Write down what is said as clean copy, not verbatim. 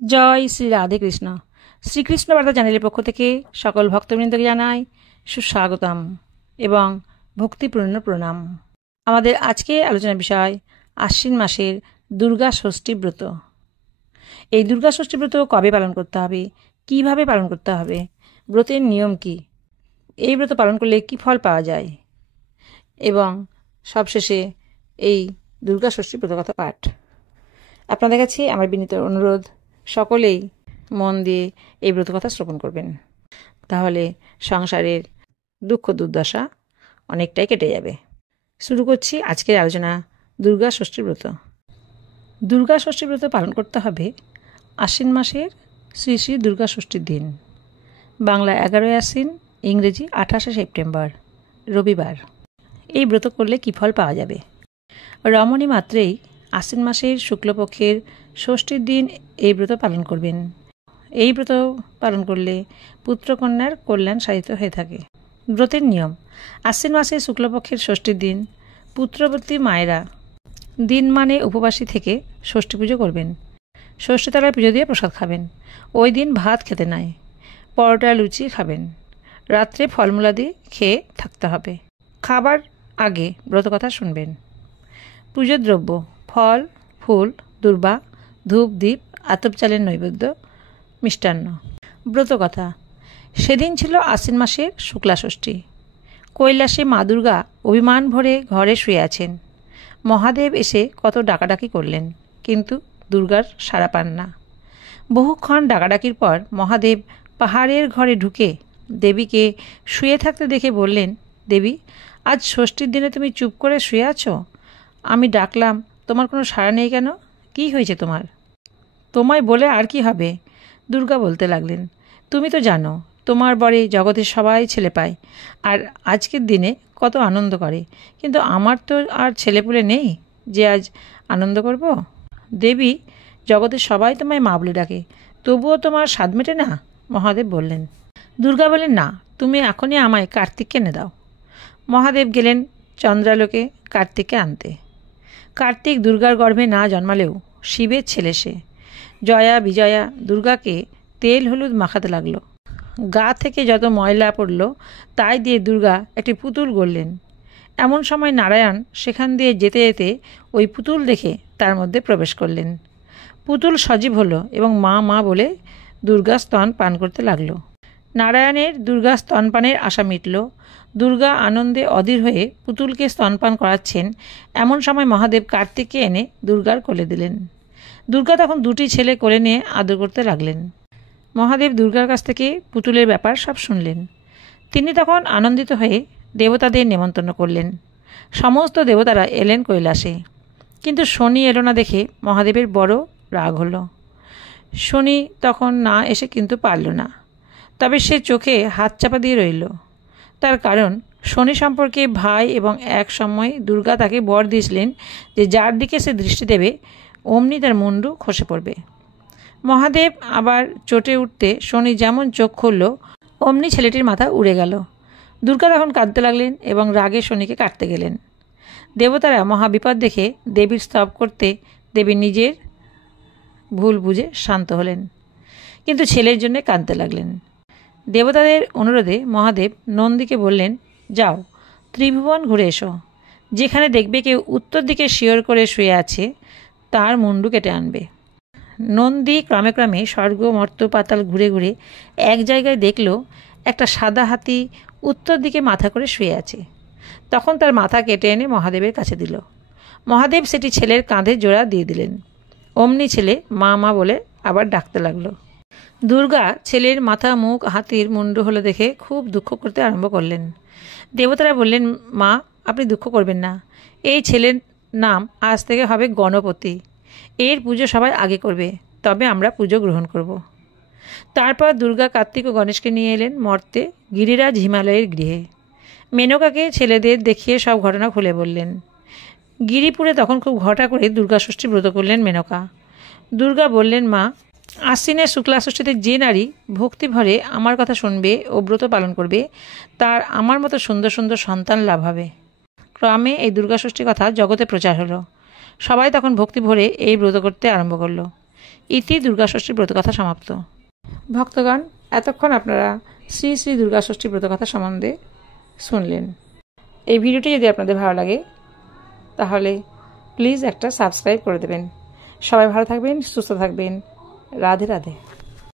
জয় শ্রী রাধে কৃষ্ণ। শ্রীকৃষ্ণ বার্তা চ্যানেলের পক্ষ থেকে সকল ভক্তবৃন্দকে জানাই সুস্বাগতম এবং ভক্তিপূর্ণ প্রণাম। আমাদের আজকে আলোচনার বিষয় আশ্বিন মাসের দুর্গা ষষ্ঠী ব্রত। এই দুর্গা ষষ্ঠী ব্রত কবে পালন করতে হবে, কিভাবে পালন করতে হবে, ব্রতের নিয়ম কি, এই ব্রত পালন করলে কি ফল পাওয়া যায় এবং সবশেষে এই দুর্গা ষষ্ঠী ব্রত কথা পাঠ। আপনাদের কাছে আমার বিনীত অনুরোধ, সকলেই মন দিয়ে এই ব্রত কথা শ্রবণ করবেন, তাহলে সংসারের দুঃখ দুর্দশা অনেকটাই কেটে যাবে। শুরু করছি আজকের আলোচনা দুর্গা ষষ্ঠী ব্রত। দুর্গা ষষ্ঠী ব্রত পালন করতে হবে আশ্বিন মাসের শ্রী শ্রী দুর্গা ষষ্ঠীর দিন, বাংলা 11 আশ্বিন, ইংরেজি 28 সেপ্টেম্বর, রবিবার। এই ব্রত করলে কী ফল পাওয়া যাবে? রমণী মাত্রেই আশ্বিন মাসের শুক্লপক্ষের ষষ্ঠীর দিন এই ব্রত পালন করবেন। এই ব্রত পালন করলে পুত্রকন্যার কল্যাণ সাধিত হয়ে থাকে। ব্রতের নিয়ম: আশ্বিন মাসের শুক্লপক্ষের ষষ্ঠীর দিন পুত্রবতী মায়েরা দিন মানে উপবাসী থেকে ষষ্ঠী পুজো করবেন। ষষ্ঠীতলায় পুজো দিয়ে প্রসাদ খাবেন। ওই দিন ভাত খেতে নাই, পরোটা লুচি খাবেন। রাত্রে ফলমূলাদি খেয়ে থাকতে হবে। খাবার আগে ব্রতকথা শুনবেন। পুজোর দ্রব্য: ফল, ফুল, দূর্বা, ধূপ, দীপ, আতপ চালের নৈবেদ্য, মিষ্টান্ন। ব্রতকথা: সেদিন ছিল আশ্বিন মাসের শুক্লা ষষ্ঠী। কৈলাসে মা দুর্গা অভিমান ভরে ঘরে শুয়ে আছেন। মহাদেব এসে কত ডাকাডাকি করলেন, কিন্তু দুর্গার সাড়া পান না। বহুক্ষণ ডাকাডাকির পর মহাদেব পাহাড়ের ঘরে ঢুকে দেবীকে শুয়ে থাকতে দেখে বললেন, দেবী, আজ ষষ্ঠীর দিনে তুমি চুপ করে শুয়ে আছো? আমি ডাকলাম, তোমার কোনো সাড়া নেই কেন? কি হয়েছে তোমার? তোমায় বলে আর কি হবে? দুর্গা বলতে লাগলেন, তুমি তো জানো তোমার বরে জগতের সবাই ছেলে পায় আর আজকের দিনে কত আনন্দ করে, কিন্তু আমার তো আর ছেলেপুলে নেই যে আজ আনন্দ করব। দেবী, জগতের সবাই তোমায় মা বলে ডাকে, তবুও তোমার স্বাদ মেটে না? মহাদেব বললেন। দুর্গা বলেন, না, তুমি এখনই আমায় কার্তিককে এনে দাও। মহাদেব গেলেন চন্দ্রালোকে কার্তিককে আনতে। কার্তিক দুর্গার গর্ভে না জন্মালেও শিবের ছেলে সে। জয়া বিজয়া দুর্গাকে তেল হলুদ মাখাতে লাগলো। গা থেকে যত ময়লা পড়ল তাই দিয়ে দুর্গা একটি পুতুল গড়লেন। এমন সময় নারায়ণ সেখান দিয়ে যেতে যেতে ওই পুতুল দেখে তার মধ্যে প্রবেশ করলেন। পুতুল সজীব হলো এবং মা মা বলে দুর্গা স্তন পান করতে লাগলো। নারায়ণের দুর্গা স্তনপানের আশা মিটল। দুর্গা আনন্দে অধীর হয়ে পুতুলকে স্তনপান করাচ্ছেন। এমন সময় মহাদেব কার্তিককে এনে দুর্গার কোলে দিলেন। দুর্গা তখন দুটি ছেলে কোলে নিয়ে আদর করতে লাগলেন। মহাদেব দুর্গার কাছ থেকে পুতুলের ব্যাপার সব শুনলেন। তিনি তখন আনন্দিত হয়ে দেবতাদের নেমন্তন্ন করলেন। সমস্ত দেবতারা এলেন কৈলাসে, কিন্তু শনি এলো না দেখে মহাদেবের বড় রাগ হলো। শনি তখন না এসে কিন্তু পারল না, তবে সে চোখে হাত চাপা দিয়ে রইল। তার কারণ, শনি সম্পর্কে ভাই এবং এক সময় দুর্গা তাকে বর দিয়েছিলেন যে যার দিকে সে দৃষ্টি দেবে অমনি তার মুন্ডু খসে পড়বে। মহাদেব আবার চটে উঠতে শনি যেমন চোখ খুলল অমনি ছেলেটির মাথা উড়ে গেল। দুর্গা তখন কাঁদতে লাগলেন এবং রাগে শনিকে কাটতে গেলেন। দেবতারা মহাবিপদ দেখে দেবীর স্তব করতে দেবী নিজের ভুল বুঝে শান্ত হলেন, কিন্তু ছেলের জন্য কাঁদতে লাগলেন। দেবতাদের অনুরোধে মহাদেব নন্দীকে বললেন, যাও ত্রিভুবন ঘুরে এসো। যেখানে দেখবে কেউ উত্তর দিকে শিয়র করে শুয়ে আছে তার মুন্ডু কেটে আনবে। নন্দী ক্রমে ক্রমে স্বর্গ মর্ত পাতাল ঘুরে ঘুরে এক জায়গায় দেখল একটা সাদা হাতি উত্তর দিকে মাথা করে শুয়ে আছে। তখন তার মাথা কেটে এনে মহাদেবের কাছে দিল। মহাদেব সেটি ছেলের কাঁধে জোড়া দিয়ে দিলেন। অমনি ছেলে মা মা বলে আবার ডাকতে লাগলো। দুর্গা ছেলের মাথা মুখ হাতির মুন্ডু হলো দেখে খুব দুঃখ করতে আরম্ভ করলেন। দেবতারা বললেন, মা, আপনি দুঃখ করবেন না। এই ছেলের নাম আজ থেকে হবে গণপতি। এর পুজো সবাই আগে করবে, তবে আমরা পুজো গ্রহণ করব। তারপর দুর্গা কার্তিক ও গণেশকে নিয়ে এলেন মর্তে গিরিরাজ হিমালয়ের গৃহে। মেনকাকে ছেলেদের দেখিয়ে সব ঘটনা খুলে বললেন। গিরিপুরে তখন খুব ঘটা করে দুর্গা ষষ্ঠী ব্রত করলেন মেনকা। দুর্গা বললেন, মা, আশ্বিনের শুক্লা ষষ্ঠীতে যে নারী ভক্তি ভরে আমার কথা শুনবে ও ব্রত পালন করবে তার আমার মতো সুন্দর সুন্দর সন্তান লাভ হবে। ক্রমে এই দুর্গা ষষ্ঠীর কথা জগতে প্রচার হলো। সবাই তখন ভক্তি ভরে এই ব্রত করতে আরম্ভ করলো। ইতি দুর্গাষষ্ঠীর ব্রতকথা সমাপ্ত। ভক্তগণ, এতক্ষণ আপনারা শ্রী শ্রী দুর্গাষষ্ঠী ব্রতকথা সম্বন্ধে শুনলেন। এই ভিডিওটি যদি আপনাদের ভালো লাগে তাহলে প্লিজ একটা সাবস্ক্রাইব করে দেবেন। সবাই ভালো থাকবেন, সুস্থ থাকবেন। রাধে রাধে।